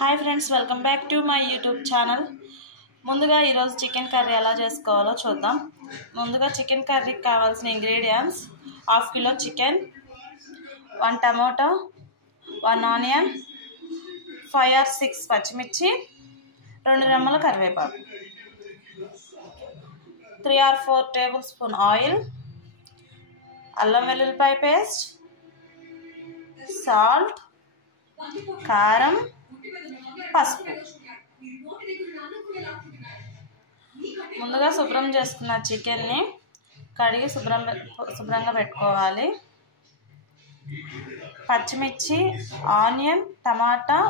Hi friends, welcome back to my YouTube channel. ముందుగా ఈరోజు chicken curry ఎలా చేసుకోవాలో చూద్దాం. ముందుగా చికెన్ కర్రీకి కావాల్సిన ingredients: half kilo chicken, 1 tomato, 1 onion, 5 or 6 పచ్చిమిర్చి, 2 రెమ్మల కరివేపాకు, 3 or 4 టేబుల్ స్పూన్ ఆయిల్, అల్లం వెల్లుల్లిపాయ పేస్ట్, సాల్ట్, కారం, పసుపు. ముందుగా శుభ్రం చేసుకున్న చికెన్ని కడిగి శుభ్రంగా పెట్టుకోవాలి. పచ్చిమిర్చి, ఆనియన్, టమాటా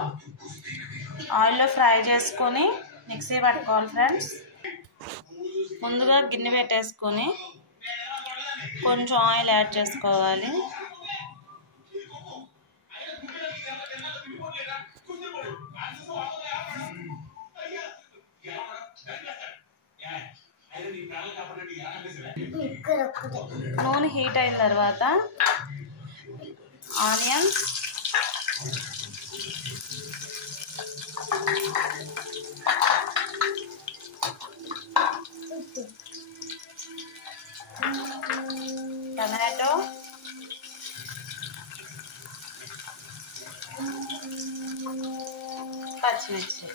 ఆయిల్లో ఫ్రై చేసుకొని మిక్సీ పట్టుకోవాలి ఫ్రెండ్స్. ముందుగా గిన్నె పెట్టేసుకొని కొంచెం ఆయిల్ యాడ్ చేసుకోవాలి. నూనె హీట్ అయిన తర్వాత ఆనియన్, టమాటో, పచ్చిమిర్చి,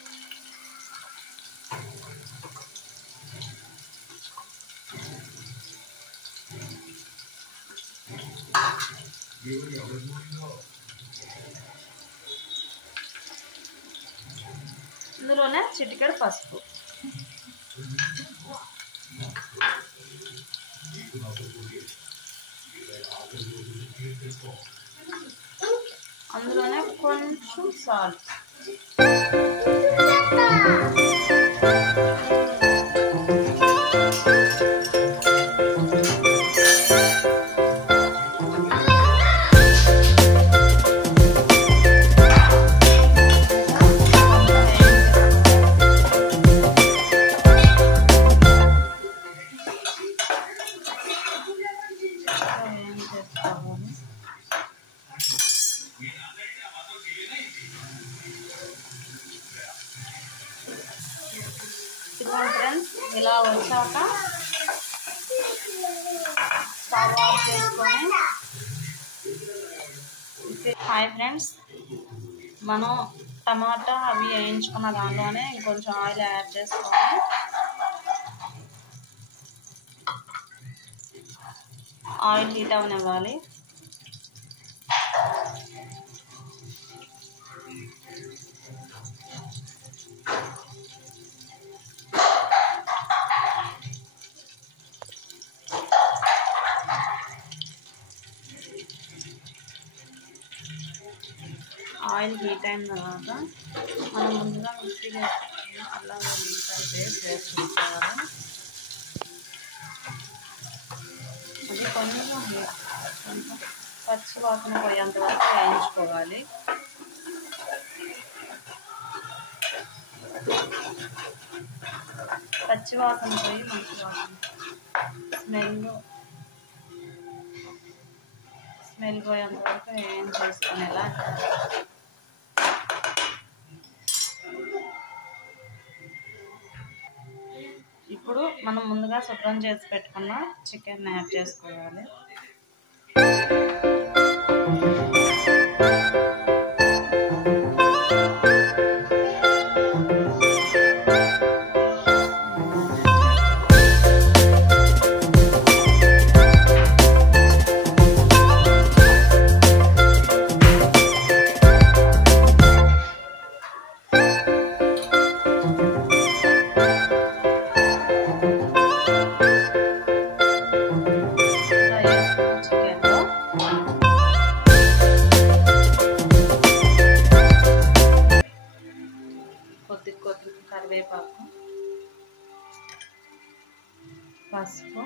ఇందులోనే చిటికెడు పసుపు, అందులోనే కొంచెం సాల్ట్, ఫ్రెండ్స్. ఇలా వచ్చాక స్టవ్ ఆఫ్ చేసుకొని, హాయ్ ఫ్రెండ్స్, మనం టమాటా అవి వేయించుకున్న దానిలోనే ఇంకొంచెం ఆయిల్ యాడ్ చేసుకొని ఆయిల్ హీట్ అవనివ్వాలి. ఆయిల్ హీట్ అయిన తర్వాత మనం ముందుగా మిక్సీ చేసుకున్న అల్లం వెల్లుల్లిపాయ పేస్ట్ వేసుకోవాలి. అది కొంచెం పచ్చి వాసన పోయేంత వరకు వేయించుకోవాలి. పచ్చి వాసన పోయి మంచి వాసన స్మెల్ పోయేంత వరకు వేయించేసుకునేలా. ఇప్పుడు మనం ముందుగా శుభ్రం చేసి పెట్టుకున్న చికెన్ యాడ్ చేసుకోవాలి. కొద్ది కరివేపాకు, పసుపు,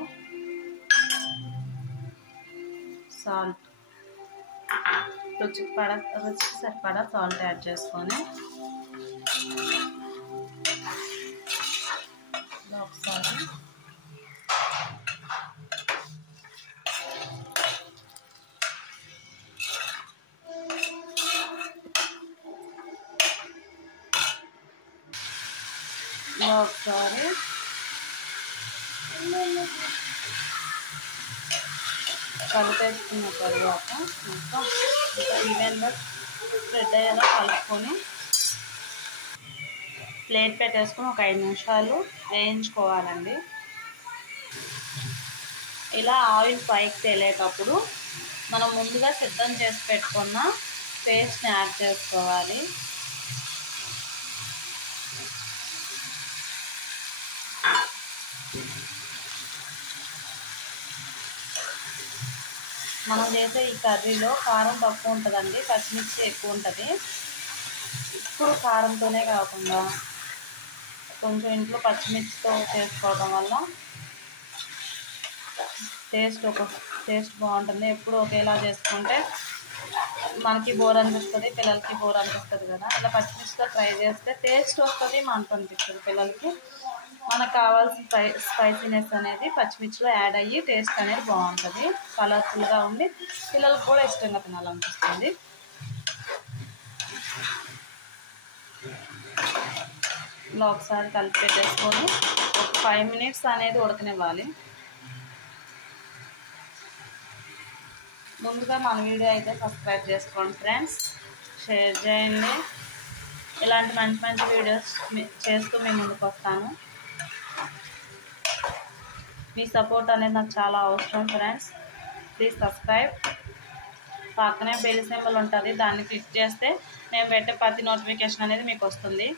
సాల్ట్, రుచికి సరిపడా సాల్ట్ యాడ్ చేసుకొని ఒకసారి ఒకసారి కలిపేసుకున్న తర్వాత మొత్తం ఈవెన్గా స్ప్రెడ్ అయ్యేలా కలుపుకొని ప్లేట్ పెట్టేసుకొని ఒక 5 నిమిషాలు వేయించుకోవాలండి. ఇలా ఆయిల్ పైకి తేలేటప్పుడు మనం ముందుగా సిద్ధం చేసి పెట్టుకున్న పేస్ట్ని యాడ్ చేసుకోవాలి. మనం చేసే ఈ కర్రీలో కారం తక్కువ ఉంటుందండి, పచ్చిమిర్చి ఎక్కువ ఉంటుంది. ఇప్పుడు కారంతోనే కాకుండా కొంచెం ఇంట్లో పచ్చిమిర్చితో చేసుకోవడం వల్ల టేస్ట్ బాగుంటుంది. ఎప్పుడు ఒకేలా చేసుకుంటే మనకి బోర్ అనిపిస్తుంది, పిల్లలకి బోర్ అనిపిస్తుంది కదా. ఇలా పచ్చిమిర్చితో ట్రై చేస్తే టేస్ట్ వస్తుంది, మనకు అనిపిస్తుంది పిల్లలకి. మనకు కావాల్సిన స్పైసీనెస్ అనేది పచ్చిమిర్చిలో యాడ్ అయ్యి టేస్ట్ అనేది బాగుంటుంది, కలర్ఫుల్గా ఉండి పిల్లలకు కూడా ఇష్టంగా తినాలనిపిస్తుంది. ఇలా ఒకసారి కలిపి పెట్టేసుకొని ఒక 5 మినిట్స్ అనేది ఉడకనివ్వాలి. ముందుగా మన వీడియో అయితే సబ్స్క్రైబ్ చేసుకోండి ఫ్రెండ్స్, షేర్ చేయండి. ఇలాంటి మంచి మంచి వీడియోస్ చేస్తూ మేము ముందుకు వస్తాను. మీ సపోర్ట్ అనేది నాకు చాలా అవసరం ఫ్రెండ్స్. Please subscribe. పక్కనే బెల్ సింబల్ ఉంటుంది, దాన్ని క్లిక్ చేస్తే నేను పెట్టే ప్రతి నోటిఫికేషన్ అనేది మీకు వస్తుంది.